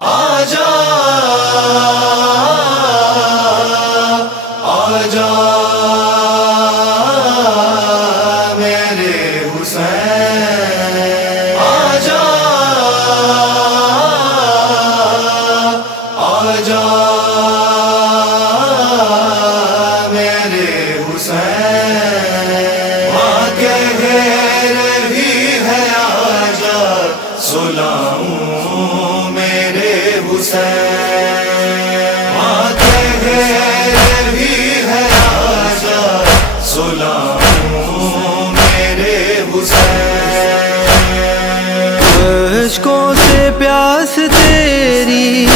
آجا آجا میرے حسین، آجا آجا میرے حسین، ماں کے گھر بھی ہے آجا سلاؤں میرے حسین، ماں کے گھر بھی ہے آجا سلاؤں میرے حسین، اشکوں سے پیاس تیری،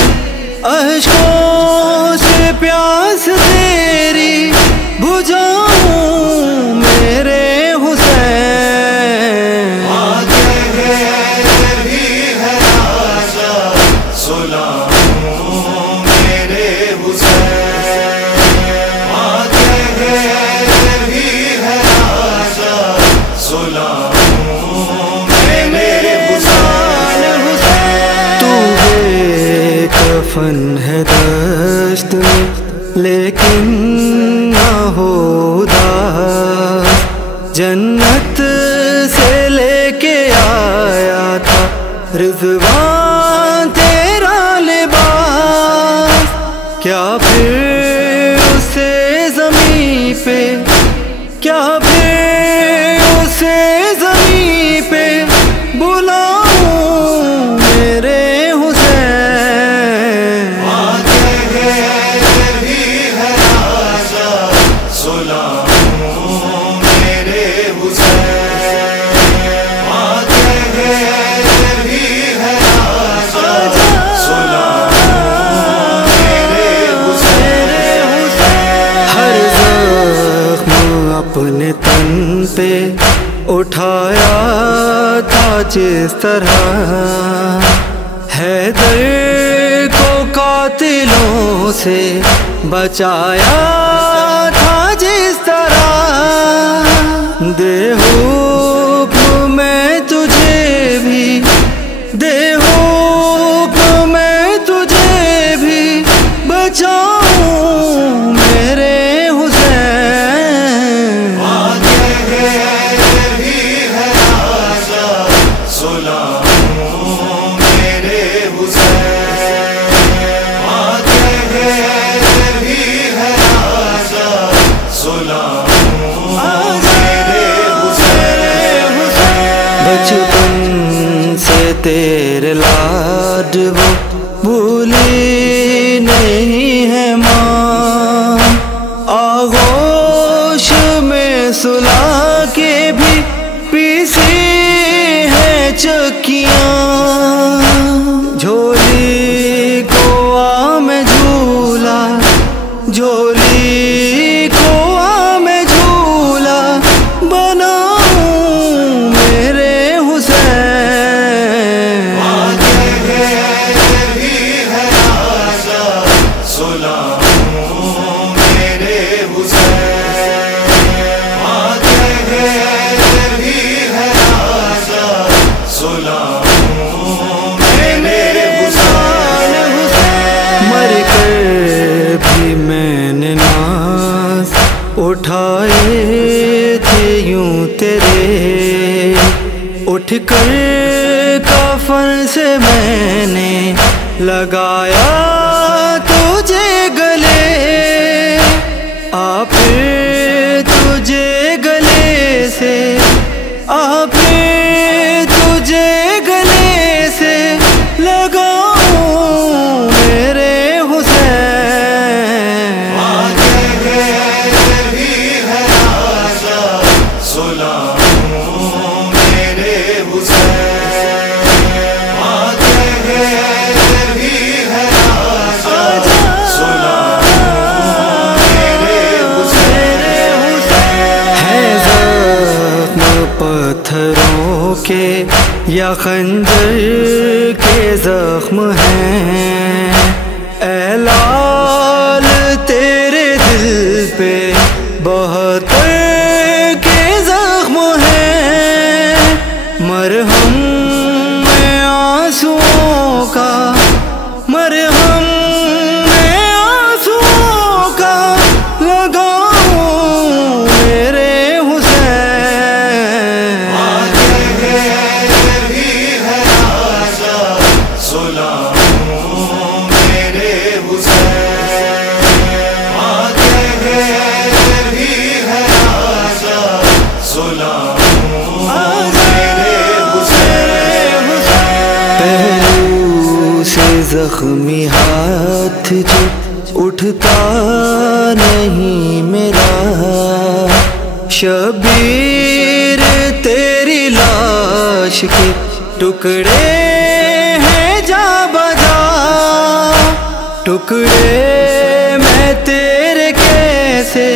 اشکوں سے پیاس تیری بجھاؤں میرے حسین، ماں کے گھر بھی ہے آجا سلاؤں میرے حسین، ماں کے گھر بھی ہے آجا سلاؤں میرے حسین، تو بے کفن ہے دشت میں لیکن نہ ہو اداس، جنت سے لے کے آیا تھا رضوان تیرا لباس، کیا پھر اسے زمین پہ، کیا پھر اسے زمین پہ بلاؤں میرے حسین، ماں کے گھر بھی ہے آجا سلاؤں میرے حسین، ماں کے گھر بھی ہے آجا سلاؤں میرے حسین، ہر زخم اپنے تن پہ اٹھایا تھا جس طرح، حیدر کو قاتلوں سے بچایا تھا جس طرح، دے حکم میں تجھے بھی، دے حکم میں تجھے بھی بچاؤں میرے حسین، ماں کے گھر بھی ہے آجا سلاؤں میرے حسین، ماں کے گھر بھی ہے آجا سلاؤں میرے حسین، بچپن سے تیرے لاڈ وہ بھولی نہیں ہے ماں، آغوش میں سلا کے بھی پیسی ہے چکیاں، جھولی کو آ میں جھولا، جھولی کو آ میں جھولا بناؤں میرے حسین، ماں کے گھر بھی ہے آجا سلاؤں میرے حسین، ماں کے گھر بھی ہے آجا سلاؤں میرے حسین، مر کر بھی میں نے ناز اٹھائے تھے یوں تیرے، اٹھ کر کفن سے میں نے لگایا تجھے گلے، آ پھر تجھے گلے سے، آ پھر تجھے گلے سے لگاؤں میرے حسین، ماں کے گھر بھی ہے آجا سلاؤں میرے حسین، ماں کے گھر بھی ہے آجا سلاؤں میرے حسین، ہے زخم پتھروں کے یا خنجر کے زخم ہیں، اے لال تیرے دل پہ بہتر کے زخم ہیں، مرہم میں آنسوؤں کا سلاؤں میرے حسین. پہلو سے زخمی ہاتھ جو اٹھتا نہیں میرا، شبیر تیری لاش کے ٹکڑے ہیں جا بجا، ٹکڑے میں تیرے کیسے